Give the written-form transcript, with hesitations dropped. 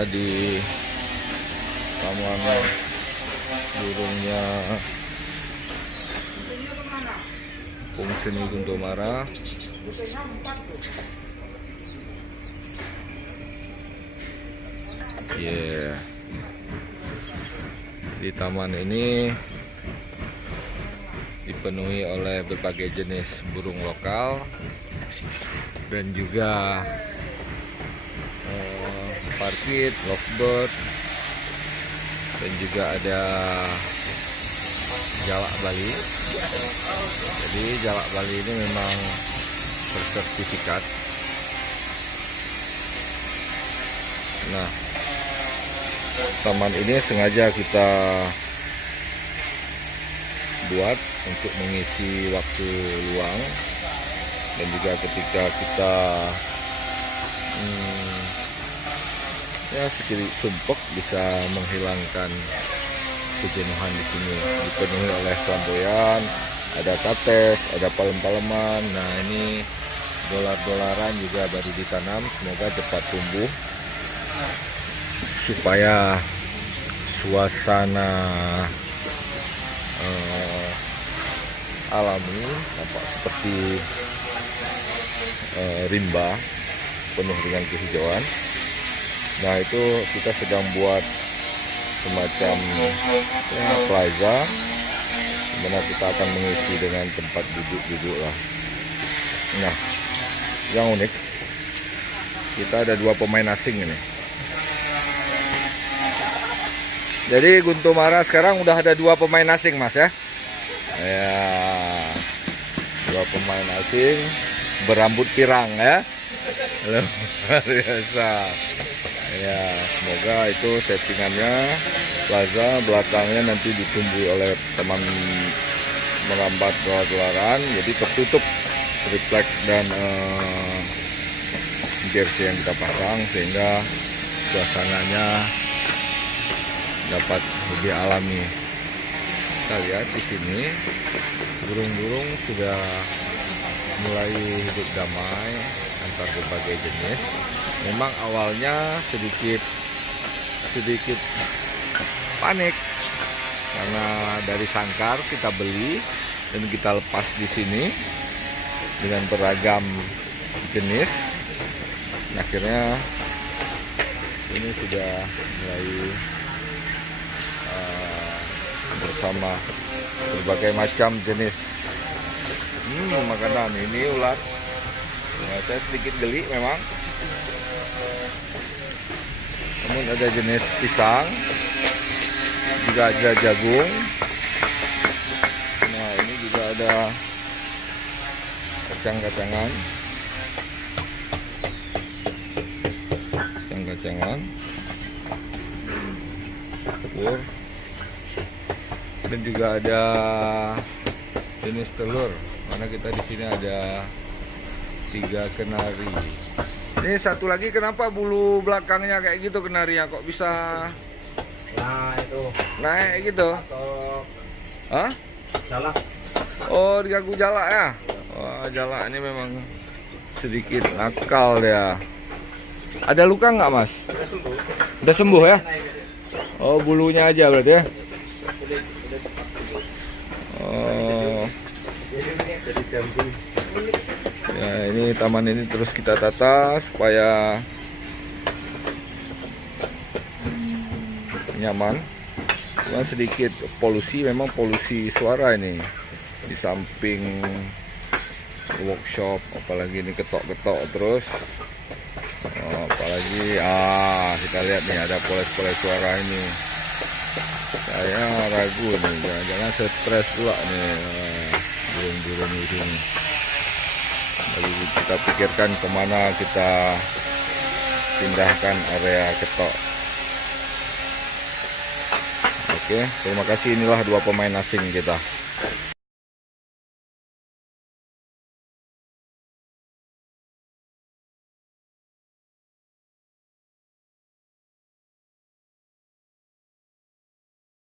kita di taman burungnya Pungseni Guntomara. Di taman ini dipenuhi oleh berbagai jenis burung lokal dan juga parkit, lovebird, dan juga ada jalak Bali. Jadi jalak Bali ini memang bersertifikat. Nah, taman ini sengaja kita buat untuk mengisi waktu luang, dan juga ketika kita sedikit sumpek bisa menghilangkan kejenuhan di sini. Dipenuhi oleh flamboyan, ada kates, ada palem-paleman. Nah, ini dolar-dolaran juga baru ditanam, semoga cepat tumbuh supaya suasana alami nampak seperti rimba penuh dengan kehijauan. Nah, itu kita sedang buat semacam plaza, dimana kita akan mengisi dengan tempat duduk-duduk lah. Nah, yang unik, kita ada 2 pemain asing ini. Jadi Guntomara sekarang udah ada 2 pemain asing, Mas ya. Ya, 2 pemain asing berambut pirang ya. Luar biasa. Ya, semoga itu settingannya plaza belakangnya nanti ditumbuhi oleh teman merambat dolar-dolaran, jadi tertutup triplek dan jersey yang kita pasang sehingga suasananya dapat lebih alami. Kita lihat di sini burung-burung sudah mulai hidup damai antar berbagai jenis. Memang awalnya sedikit panik karena dari sangkar kita beli dan kita lepas di sini dengan beragam jenis. Nah, akhirnya ini sudah mulai bersama berbagai macam jenis makanan. Ini ulat. Nah, saya sedikit geli memang. Namun ada jenis pisang, juga ada jagung. Nah, ini juga ada kacang-kacangan. Telur. Dan juga ada jenis telur. Karena kita di sini ada 3 kenari. Ini satu lagi, kenapa bulu belakangnya kayak gitu kenarinya? Kok bisa itu naik gitu? Hah? Salah. Oh, diganggu jalak ya? Wah, jalak ini memang sedikit nakal ya. Ada luka nggak, Mas? Udah sembuh ya? Oh, bulunya aja berarti ya? Oh. Ya, ini taman ini terus kita tata supaya nyaman. Cuma sedikit polusi, memang polusi suara ini. Di samping workshop, apalagi ini ketok-ketok terus. Oh, apalagi kita lihat nih ada poles-poles suara ini. Saya ragu nih, jangan-jangan stres pula nih burung-burung di sini. Lalu kita pikirkan kemana kita pindahkan area ketok. Oke, terima kasih. Inilah 2 pemain asing kita.